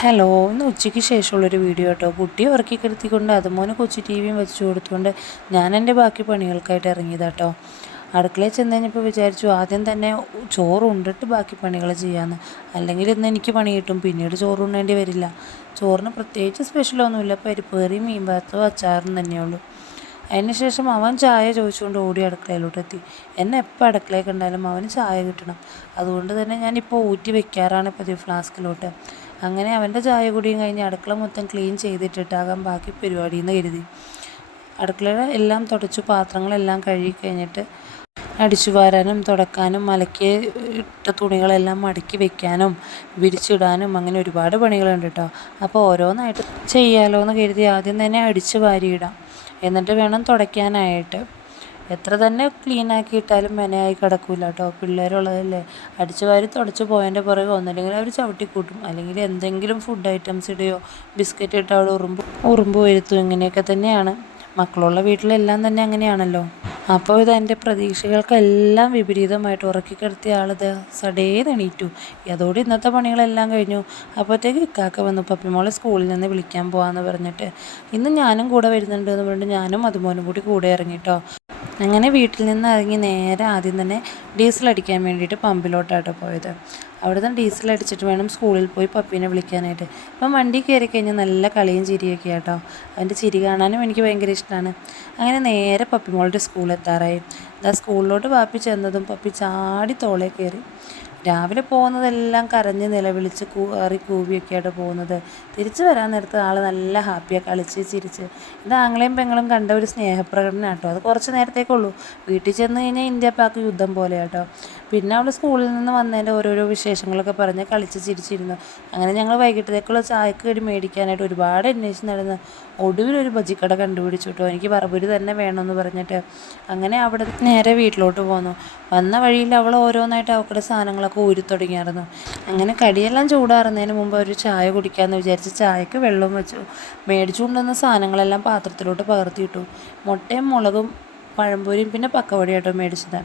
Hello ഇന്ന് ഉച്ചയ്ക്ക് ശേഷമുള്ളൊരു video കേട്ടോ കുട്ടിയെ ഉറക്കി കിടത്തിക്കൊണ്ട് അതുമോനെ കൊച്ചു ടി വിയും വെച്ചു കൊടുത്തുകൊണ്ട് ഞാൻ എന്റെ ബാക്കി പണികൾക്കായിട്ട് ഇറങ്ങിയതാട്ടോ അടുക്കളയിൽ ചെന്ന് കഴിഞ്ഞപ്പോൾ വിചാരിച്ചു ആദ്യം തന്നെ ചോറ് ഉണ്ടിട്ട് ബാക്കി പണികൾ ചെയ്യാമെന്ന് അല്ലെങ്കിൽ ഇന്ന് എനിക്ക് പണി കിട്ടും. പിന്നീട് ചോറ് ഉണ്ണേണ്ടി വരില്ല. ചോറിന് പ്രത്യേകിച്ച് സ്പെഷ്യലൊന്നുമില്ല പരിപ്പ് കറി മീൻ വറുത്തോ അച്ചാറും തന്നെയുള്ളൂ. അതിനുശേഷം അവൻ ചായ ചോദിച്ചുകൊണ്ട് ഓടി അടുക്കളയിലോട്ട് എത്തി. എന്നെ എപ്പോൾ അടുക്കളയിൽ കണ്ടാലും അവന് ചായ കിട്ടണം. അതുകൊണ്ട് തന്നെ ഞാനിപ്പോൾ ഊറ്റി വെക്കാറാണ് പതിവ് ഫ്ലാസ്കിലോട്ട്. അങ്ങനെ അവന്റെ ചായ കുടിയും കഴിഞ്ഞ് അടുക്കള മൊത്തം ക്ലീൻ ചെയ്തിട്ടിട്ടാകാം ബാക്കി പരിപാടിയെന്ന് കരുതി. അടുക്കളയുടെ എല്ലാം തുടച്ചു പാത്രങ്ങളെല്ലാം കഴുകി കഴിഞ്ഞിട്ട് അടിച്ചു വാരാനും തുടക്കാനും മലക്കി ഇട്ട തുണികളെല്ലാം മടക്കി വെക്കാനും വിരിച്ചിടാനും അങ്ങനെ ഒരുപാട് പണികളുണ്ട് കേട്ടോ അപ്പോൾ ഓരോന്നായിട്ട് ചെയ്യാലോ എന്ന് കരുതി ആദ്യം തന്നെ അടിച്ചു വാരിയിടാം. എന്നിട്ട് വേണം തുടയ്ക്കാനായിട്ട്. എത്ര തന്നെ ക്ലീൻ ആക്കി ഇട്ടാലും മെനയായി കിടക്കില്ല കേട്ടോ പിള്ളേരുള്ളതല്ലേ. അടിച്ചു വാരി തുടച്ച് പോയതിന്റെ പുറകെ ഒന്നില്ലെങ്കിൽ അവർ ചവിട്ടിക്കൂട്ടും. അല്ലെങ്കിൽ എന്തെങ്കിലും ഫുഡ് ഐറ്റംസ് ഇടുകയോ ബിസ്ക്കറ്റ് ഇട്ട് അവിടെ ഉറുമ്പ് ഉറുമ്പ് വരുത്തും. ഇങ്ങനെയൊക്കെ തന്നെയാണ്. മക്കളുള്ള വീട്ടിലെല്ലാം തന്നെ അങ്ങനെയാണല്ലോ. അപ്പോൾ ഇത് എന്റെ പ്രതീക്ഷകൾക്കെല്ലാം വിപരീതമായിട്ട് ഉറക്കിക്കിടത്തിയ ആളിത് സഡേ എണീറ്റു. അതോടെ ഇന്നത്തെ പണികളെല്ലാം കഴിഞ്ഞു. അപ്പോഴത്തേക്ക് ഇക്കാക്ക വന്നു പപ്പിമോളെ സ്കൂളിൽ നിന്ന് വിളിക്കാൻ പോകാമെന്ന് പറഞ്ഞിട്ട്. ഇന്ന് ഞാനും കൂടെ വരുന്നുണ്ട് എന്ന് പറഞ്ഞിട്ട് ഞാനും അതുമോനും കൂടി കൂടെ ഇറങ്ങിട്ടോ. അങ്ങനെ വീട്ടിൽ നിന്ന് ഇറങ്ങി നേരെ ആദ്യം തന്നെ ഡീസൽ അടിക്കാൻ വേണ്ടിയിട്ട് പമ്പിലോട്ടാട്ടോ പോയത്. അവിടെ നിന്ന് ഡീസൽ അടിച്ചിട്ട് വേണം സ്കൂളിൽ പോയി പപ്പീനെ വിളിക്കാനായിട്ട്. ഇപ്പം വണ്ടി കയറി കഴിഞ്ഞാൽ നല്ല കളിയും ചിരിയൊക്കെ ആട്ടോ അവന്റെ ചിരി കാണാനും എനിക്ക് ഭയങ്കര ഇഷ്ടമാണ്. അങ്ങനെ നേരെ പപ്പിമോളുടെ സ്കൂളെത്താറായി ആ സ്കൂളിലോട്ട് പാപ്പി ചെന്നതും പപ്പി ചാടി തോളേ കയറി. രാവിലെ പോകുന്നതെല്ലാം കരഞ്ഞ് നിലവിളിച്ച് കൂറി കൂവിയൊക്കെയായിട്ട് പോകുന്നത്. തിരിച്ചു വരാൻ നേരത്ത് ആൾ നല്ല ഹാപ്പിയാണ് കളിച്ച് ചിരിച്ച്. ഇത് ആങ്ങളെയും പെങ്ങളും കണ്ട ഒരു സ്നേഹപ്രകടനം കേട്ടോ അത് കുറച്ച് നേരത്തേക്കുള്ളൂ. വീട്ടിൽ ചെന്ന് കഴിഞ്ഞാൽ ഇന്ത്യ പാക്ക് യുദ്ധം പോലെ കേട്ടോ പിന്നെ അവൾ സ്കൂളിൽ നിന്ന് വന്നതിന്റെ ഓരോരോ വിശേഷങ്ങളൊക്കെ പറഞ്ഞ് കളിച്ച് ചിരിച്ചിരുന്നു. അങ്ങനെ ഞങ്ങൾ വൈകിട്ടത്തേക്കുള്ള ചായക്ക് കടി മേടിക്കാനായിട്ട് ഒരുപാട് അന്വേഷിച്ച് നടന്ന് ഒടുവിലൊരു ബജിക്കട കണ്ടുപിടിച്ചു കേട്ടോ എനിക്ക് പറമ്പൂരി തന്നെ വേണമെന്ന് പറഞ്ഞിട്ട്. അങ്ങനെ അവിടെ നേരെ വീട്ടിലോട്ട് പോന്നു. വന്ന വഴിയിൽ അവൾ ഓരോന്നായിട്ട് അവക്കടെ സാധനങ്ങളൊക്കെ ഊരി തുടങ്ങിയായിരുന്നു. അങ്ങനെ കടിയെല്ലാം ചൂടാറുന്നതിന് മുമ്പ് ഒരു ചായ കുടിക്കാമെന്ന് വിചാരിച്ച് ചായക്ക് വെള്ളവും വെച്ചു. മേടിച്ചു കൊണ്ടുവന്ന സാധനങ്ങളെല്ലാം പാത്രത്തിലോട്ട് പകർത്തിയിട്ടു. മുട്ടയും മുളകും പഴംപൊരിയും പിന്നെ പക്കവടിയാട്ടോ മേടിച്ചത്.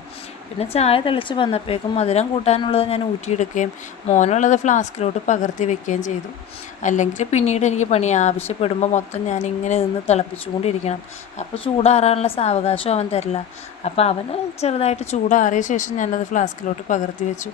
പിന്നെ ചായ തിളച്ച് വന്നപ്പോഴേക്കും മധുരം കൂട്ടാനുള്ളത് ഞാൻ ഊറ്റിയെടുക്കുകയും മോനുള്ളത് ഫ്ലാസ്കിലോട്ട് പകർത്തി വെക്കുകയും ചെയ്തു. അല്ലെങ്കിൽ പിന്നീട് എനിക്ക് പണി ആവശ്യപ്പെടുമ്പോൾ മൊത്തം ഞാൻ ഇങ്ങനെ നിന്ന് തിളപ്പിച്ചുകൊണ്ടിരിക്കണം. അപ്പോൾ ചൂടാറാനുള്ള സാവകാശം അവൻ തരില്ല. അപ്പോൾ അവന് ചെറുതായിട്ട് ചൂടാറിയ ശേഷം ഞാനത് ഫ്ലാസ്കിലോട്ട് പകർത്തി വെച്ചു.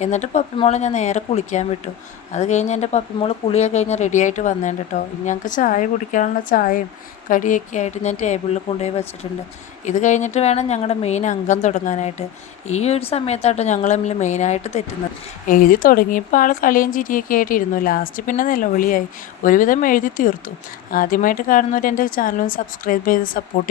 എന്നിട്ട് പപ്പിമോളെ ഞാൻ നേരെ കുളിക്കാൻ വിട്ടു. അത് കഴിഞ്ഞ് എന്റെ പപ്പിമോൾ കുളിയൊക്കെ കഴിഞ്ഞ് റെഡിയായിട്ട് വന്നേണ്ട കേട്ടോ ഞങ്ങൾക്ക് ചായ കുടിക്കാനുള്ള ചായയും കടിയൊക്കെ ആയിട്ട് ഞാൻ ടേബിളിൽ കൊണ്ടുപോയി വെച്ചിട്ടുണ്ട്. ഇത് കഴിഞ്ഞിട്ട് വേണം ഞങ്ങളുടെ മെയിൻ അംഗം തുടങ്ങാനായിട്ട്. ഈ ഒരു സമയത്താട്ടോ ഞങ്ങൾ തമ്മിൽ മെയിനായിട്ട് തെറ്റുന്നത്. എഴുതി തുടങ്ങിയപ്പോൾ ആൾ കളിയും ചിരിയൊക്കെ ആയിട്ട് ഇരുന്നു. ലാസ്റ്റ് പിന്നെ നിലവിളിയായി. ഒരുവിധം എഴുതി തീർത്തു. ആദ്യമായിട്ട് കാണുന്നവർ എന്റെ ചാനലും സബ്സ്ക്രൈബ് ചെയ്ത് സപ്പോർട്ട്